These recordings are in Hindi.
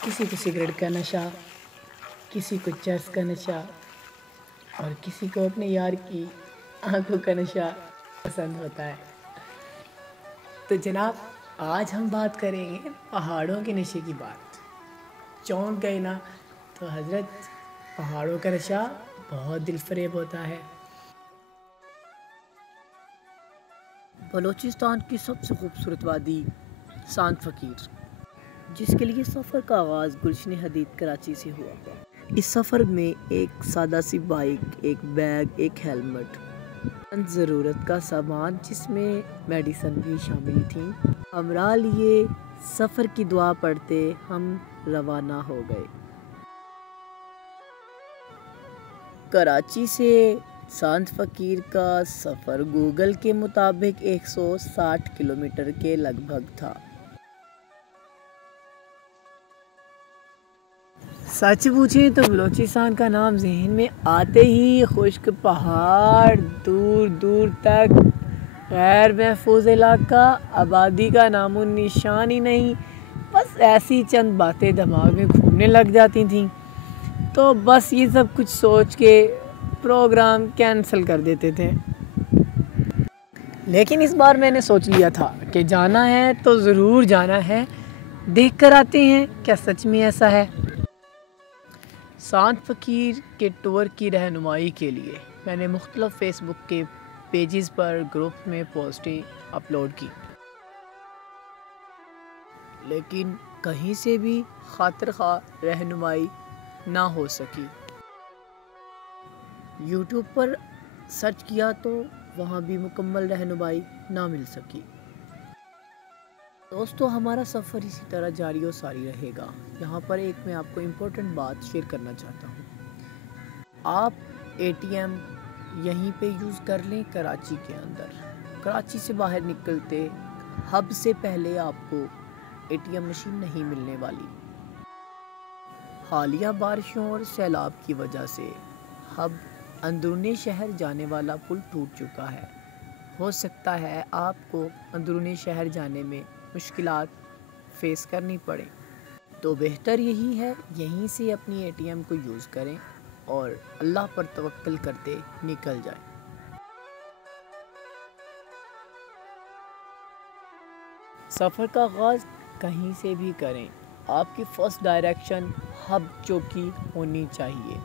किसी को सिगरेट का नशा, किसी को चरस का नशा और किसी को अपने यार की आंखों का नशा पसंद होता है। तो जनाब, आज हम बात करेंगे पहाड़ों के नशे की बात। चौंक गए ना? तो हजरत, पहाड़ों का नशा बहुत दिलफरेब होता है। बलूचिस्तान की सबसे खूबसूरत वादी सांद फकीर, जिसके लिए सफ़र का आगाज़ गुलशन हदीद कराची से हुआ। इस सफ़र में एक सादा सी बाइक, एक बैग, एक हेलमेट, चंद ज़रूरत का सामान जिसमें मेडिसन भी शामिल थी, हमरा लिए सफ़र की दुआ पढ़ते हम रवाना हो गए। कराची से सांद फकीर का सफ़र गूगल के मुताबिक 160 किलोमीटर के लगभग था। सच पूछे तो बलूचिस्तान का नाम जहन में आते ही खुश्क पहाड़, दूर दूर तक गैर महफूज इलाका, आबादी का नामो निशान ही नहीं। बस ऐसी चंद बातें दिमाग में घूमने लग जाती थीं, तो बस ये सब कुछ सोच के प्रोग्राम कैंसिल कर देते थे। लेकिन इस बार मैंने सोच लिया था कि जाना है तो ज़रूर जाना है, देख कर आते हैं क्या सच में ऐसा है। सांद फकीर के टूर की रहनुमाई के लिए मैंने मुख्तलिफ फेसबुक के पेजेस पर ग्रुप में पोस्टें अपलोड की, लेकिन कहीं से भी खातिर खा रहनुमाई ना हो सकी। यूट्यूब पर सर्च किया तो वहाँ भी मुकम्मल रहनुमाई ना मिल सकी। दोस्तों, हमारा सफ़र इसी तरह जारी और सारी रहेगा। यहाँ पर एक मैं आपको इम्पोर्टेंट बात शेयर करना चाहता हूँ। आप ATM यहीं पे यूज़ कर लें कराची के अंदर। कराची से बाहर निकलते हब से पहले आपको ATM मशीन नहीं मिलने वाली। हालिया बारिशों और सैलाब की वजह से हब अंदरूनी शहर जाने वाला पुल टूट चुका है। हो सकता है आपको अंदरूनी शहर जाने में मुश्किलात फेस करनी पड़े, तो बेहतर यही है यहीं से अपनी ATM को यूज़ करें और अल्लाह पर तवक्कल करते निकल जाएं। सफ़र का आगाज़ कहीं से भी करें, आपकी फर्स्ट डायरेक्शन हब चौकी होनी चाहिए।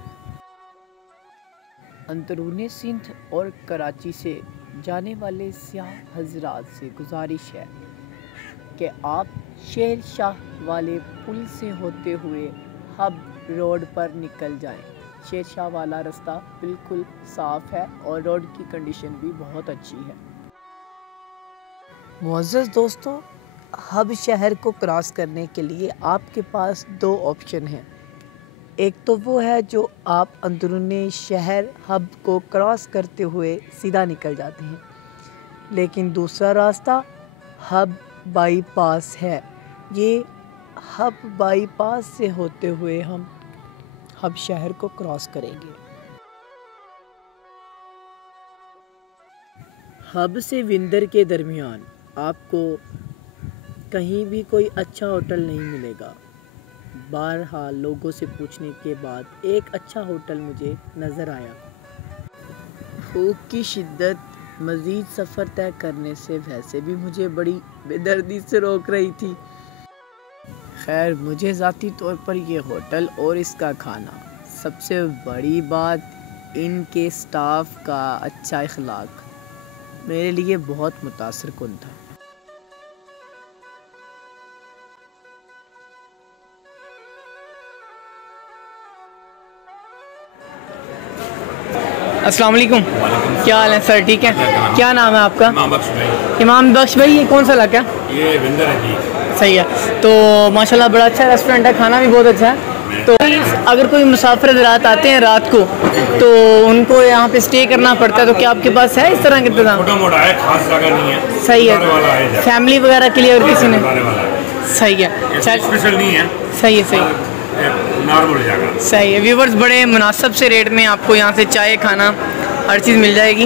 अंदरूनी सिंध और कराची से जाने वाले सियाह हजरात से गुजारिश है कि आप शेर शाह वाले पुल से होते हुए हब रोड पर निकल जाएं। शेर शाह वाला रास्ता बिल्कुल साफ़ है और रोड की कंडीशन भी बहुत अच्छी है। मुअज़्ज़ज़ दोस्तों, हब शहर को क्रॉस करने के लिए आपके पास दो ऑप्शन हैं। एक तो वो है जो आप अंदरूनी शहर हब को क्रॉस करते हुए सीधा निकल जाते हैं, लेकिन दूसरा रास्ता हब बाईपास है। ये हब बाईपास से होते हुए हम हब शहर को क्रॉस करेंगे। हब से विंदर के दरमियान आपको कहीं भी कोई अच्छा होटल नहीं मिलेगा। बहरहाल लोगों से पूछने के बाद एक अच्छा होटल मुझे नज़र आया। भूख की शिद्दत मज़ीद सफ़र तय करने से वैसे भी मुझे बड़ी बेदर्दी से रोक रही थी। खैर, मुझे ज़ाती तौर पर ये होटल और इसका खाना, सबसे बड़ी बात इनके स्टाफ का अच्छा इखलाक मेरे लिए बहुत मुतासिर कुन था। अस्सलाम वालेकुम। क्या हाल है सर? ठीक है। क्या नाम है आपका? इमाम बख्श भाई। ये कौन सा इलाका है? ये विंदर है जी। सही है। तो माशाल्लाह बड़ा अच्छा रेस्टोरेंट है, खाना भी बहुत अच्छा है। तो अगर कोई मुसाफिर हज़रात आते हैं रात को तो उनको यहाँ पे स्टे करना पड़ता है, तो क्या आपके पास है इस तरह का इंतजाम? छोटा मोटा है, खास जगह नहीं है। सही है। फैमिली वगैरह के लिए और किसी ने? सही है। स्पेशल नहीं है। सही है। सही नॉर्मल जगह। सही है। व्यूवर्स, बड़े मुनासिब से रेट में आपको यहाँ से चाय, खाना, हर चीज़ मिल जाएगी।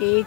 1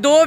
2